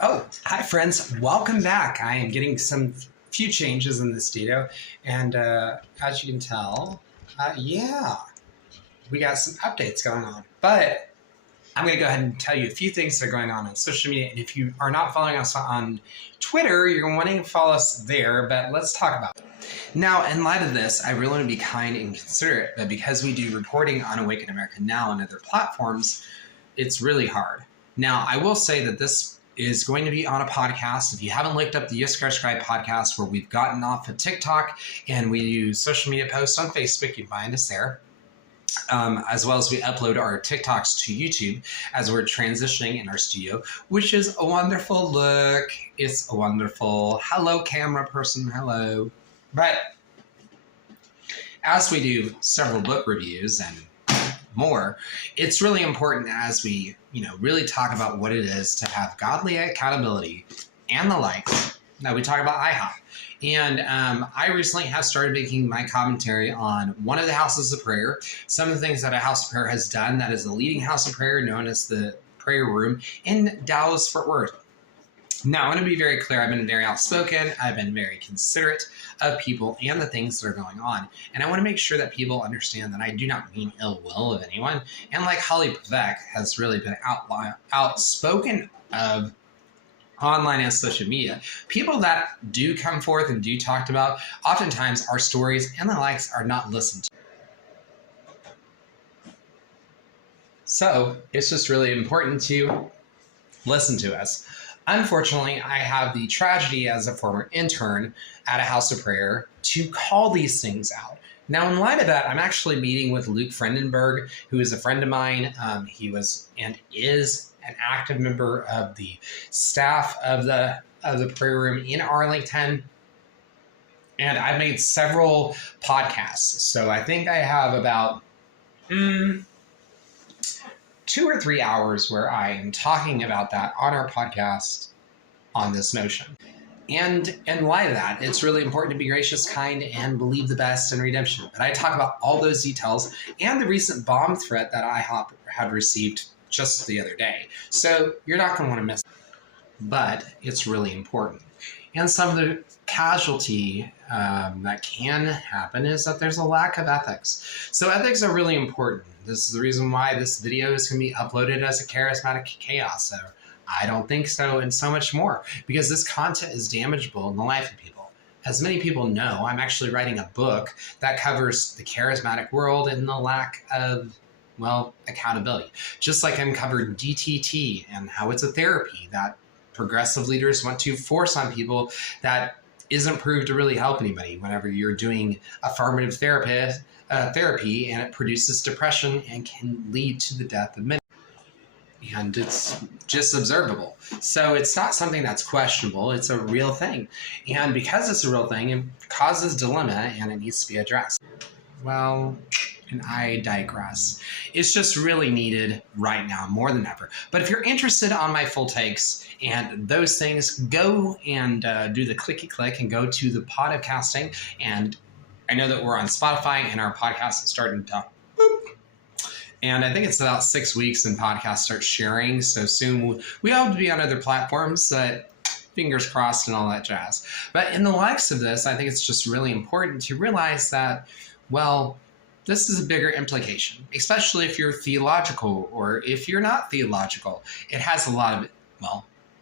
Oh, hi friends, welcome back. I am getting some few changes in this video, and as you can tell, we got some updates going on. But I'm going to go ahead and tell you a few things that are going on social media, and if you are not following us on Twitter, you're wanting to follow us there, but let's talk about it. Now, in light of this, I really want to be kind and considerate, but because we do reporting on Awaken America Now and other platforms, it's really hard. Now, I will say that this is going to be on a podcast. If you haven't looked up the IHOPKC podcast, where we've gotten off of TikTok and we do social media posts on Facebook, you can find us there. As well as we upload our TikToks to YouTube as we're transitioning in our studio, which is a wonderful look. It's a wonderful, hello camera person, hello. But as we do several book reviews and more, it's really important as we, really talk about what it is to have godly accountability and the likes. Now we talk about IHOP. And I recently have started making my commentary on one of the houses of prayer, some of the things that a house of prayer has done that is the leading house of prayer known as the Prayer Room in Dallas-Fort Worth. Now, I want to be very clear. I've been very outspoken. I've been very considerate of people and the things that are going on. And I want to make sure that people understand that I do not mean ill will of anyone. And like Holly Pavek has really been outspoken of online and social media, people that do come forth and do talk about, oftentimes our stories and the likes are not listened to. So it's just really important to listen to us. Unfortunately, I have the tragedy as a former intern at a house of prayer to call these things out. Now, in light of that, I'm actually meeting with Luke Frendenberg, who is a friend of mine. He was and is an active member of the staff of the prayer room in Arlington. And I've made several podcasts. So I think I have about 2 or 3 hours where I am talking about that on our podcast on this notion. And in light of that, it's really important to be gracious, kind, and believe the best in redemption. But I talk about all those details and the recent bomb threat that IHOP had received just the other day. So you're not going to want to miss it. But it's really important. And some of the casualty that can happen is that there's a lack of ethics. So ethics are really important. This is the reason why this video is going to be uploaded as a charismatic chaos. So I don't think so, and so much more, because this content is damageable in the life of people. As many people know, I'm actually writing a book that covers the charismatic world and the lack of, accountability. Just like I uncovered DTT and how it's a therapy that progressive leaders want to force on people that isn't proved to really help anybody whenever you're doing affirmative therapy, and it produces depression and can lead to the death of many. And it's just observable. So it's not something that's questionable. It's a real thing. And because it's a real thing, it causes dilemma and it needs to be addressed. Well, and I digress. It's just really needed right now more than ever. But if you're interested on my full takes and those things, go and do the clicky click and go to the podcasting. And I know that we're on Spotify and our podcast is starting to boop. And I think it's about 6 weeks and podcasts start sharing. So soon we hope to be on other platforms, fingers crossed and all that jazz. But in the likes of this, I think it's just really important to realize that, this is a bigger implication, especially if you're theological or if you're not theological. It has a lot of,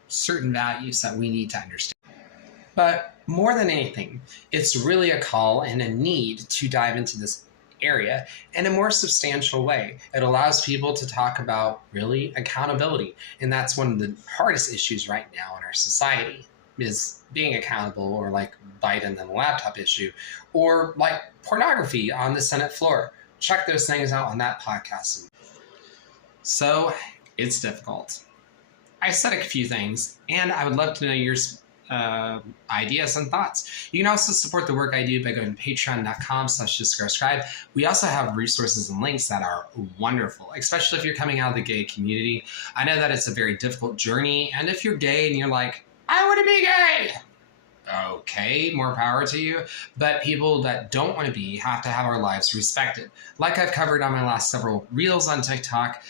certain values that we need to understand. But more than anything, it's really a call and a need to dive into this area in a more substantial way. It allows people to talk about really accountability. And that's one of the hardest issues right now in our society, is being accountable, or like Biden and the laptop issue, or like pornography on the Senate floor. Check those things out on that podcast. So it's difficult. I said a few things, and I would love to know your ideas and thoughts. You can also support the work I do by going to patreon.com/subscribe. We also have resources and links that are wonderful, especially if you're coming out of the gay community. I know that it's a very difficult journey, and if you're gay and you're like, I want to be gay, okay, more power to you. But people that don't want to be have to have our lives respected. Like I've covered on my last several reels on TikTok,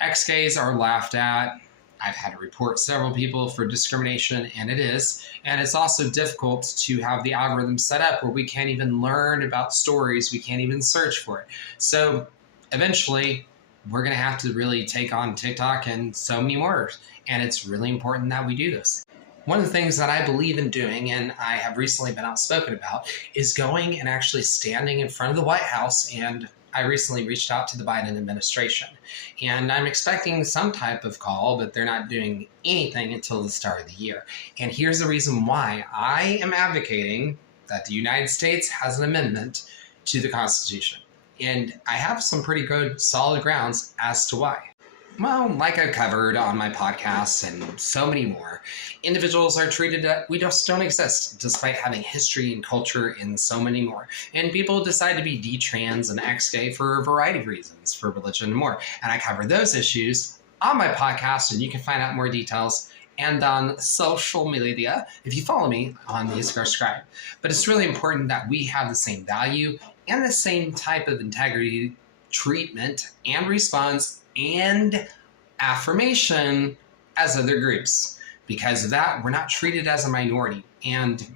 ex-gays are laughed at, I've had to report several people for discrimination, and it's also difficult to have the algorithm set up where we can't even learn about stories, we can't even search for it. So eventually, we're going to have to really take on TikTok and so many more, and it's really important that we do this. One of the things that I believe in doing, and I have recently been outspoken about, is going and actually standing in front of the White House. And I recently reached out to the Biden administration, and I'm expecting some type of call, but they're not doing anything until the start of the year. And here's the reason why I am advocating that the United States has an amendment to the Constitution. And I have some pretty good solid grounds as to why. Well, like I covered on my podcast and so many more, individuals are treated that we just don't exist, despite having history and culture and so many more. And people decide to be detrans and ex-gay for a variety of reasons, for religion and more. And I cover those issues on my podcast, and you can find out more details and on social media if you follow me on the subscribe. But it's really important that we have the same value and the same type of integrity, treatment, and response and affirmation as other groups. Because of that, we're not treated as a minority, and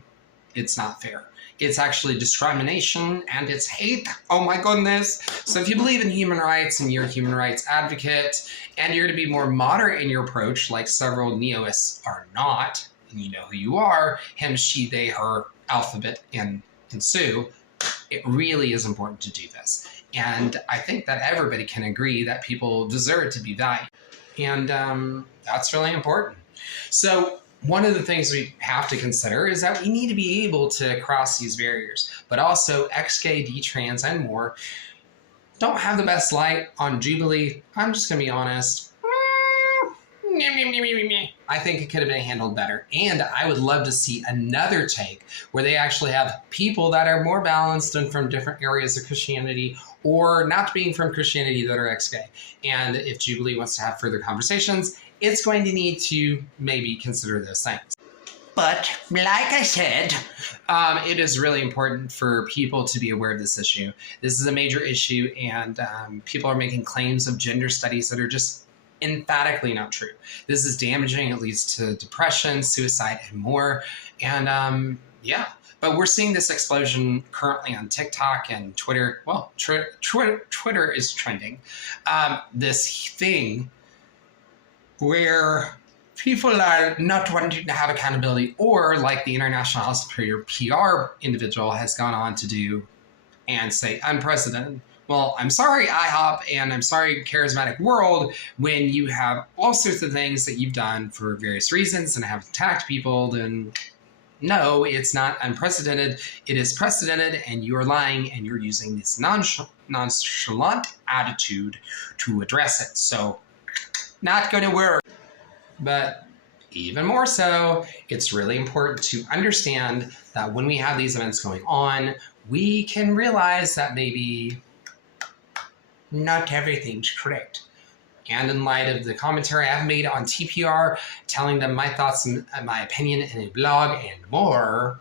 it's not fair. It's actually discrimination, and it's hate. Oh my goodness. So if you believe in human rights and you're a human rights advocate, and you're to be more moderate in your approach, like several neoists are not, and you know who you are, him, she, they, her, alphabet, and Sue, it really is important to do this. And I think that everybody can agree that people deserve to be valued. And that's really important. So one of the things we have to consider is that we need to be able to cross these barriers. But also ex-gay, D-trans, and more don't have the best light on Jubilee. I'm just going to be honest. I think it could have been handled better. And I would love to see another take where they actually have people that are more balanced and from different areas of Christianity or not being from Christianity that are ex-gay. And if Jubilee wants to have further conversations, it's going to need to maybe consider those things. But like I said, it is really important for people to be aware of this issue. This is a major issue, and people are making claims of gender studies that are just emphatically not true. This is damaging. It leads to depression, suicide, and more. And yeah, but we're seeing this explosion currently on TikTok and Twitter. Well, Twitter is trending. This thing where people are not wanting to have accountability, or like the International House Superior PR individual has gone on to do and say unprecedented. Well, I'm sorry, IHOP, and I'm sorry, Charismatic World, when you have all sorts of things that you've done for various reasons and have attacked people, then no, it's not unprecedented. It is precedented, and you're lying, and you're using this nonchalant attitude to address it. So, not going to work. But even more so, it's really important to understand that when we have these events going on, we can realize that maybe not everything's correct. And in light of the commentary I've made on TPR, telling them my thoughts and my opinion in a blog and more,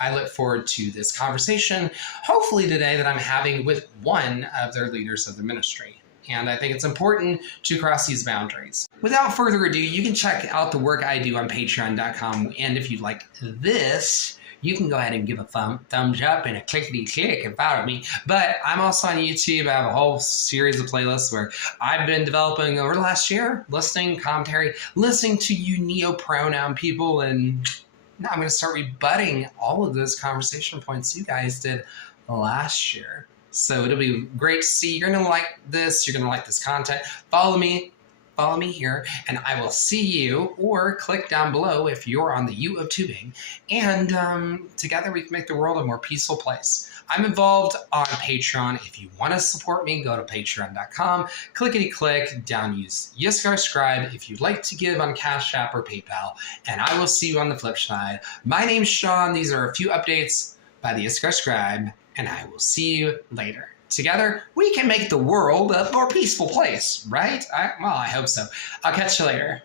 I look forward to this conversation, hopefully today, that I'm having with one of their leaders of the ministry. And I think it's important to cross these boundaries. Without further ado, you can check out the work I do on patreon.com. And if you'd like this, you can go ahead and give a thumbs up and a clickety-click and follow me. But I'm also on YouTube. I have a whole series of playlists where I've been developing over the last year, listening, commentary, listening to you neo-pronoun people, and now I'm going to start rebutting all of those conversation points you guys did last year. So it'll be great to see. You're going to like this. You're going to like this content. Follow me here, and I will see you, or click down below if you're on the U of tubing, and together we can make the world a more peaceful place. I'm involved on Patreon. If you want to support me, go to patreon.com, clickety-click, down use subscribe if you'd like to give on Cash App or PayPal, and I will see you on the flip side. My name's Sean. These are a few updates by the subscribe, and I will see you later. Together, we can make the world a more peaceful place, right? Well, I hope so. I'll catch you later.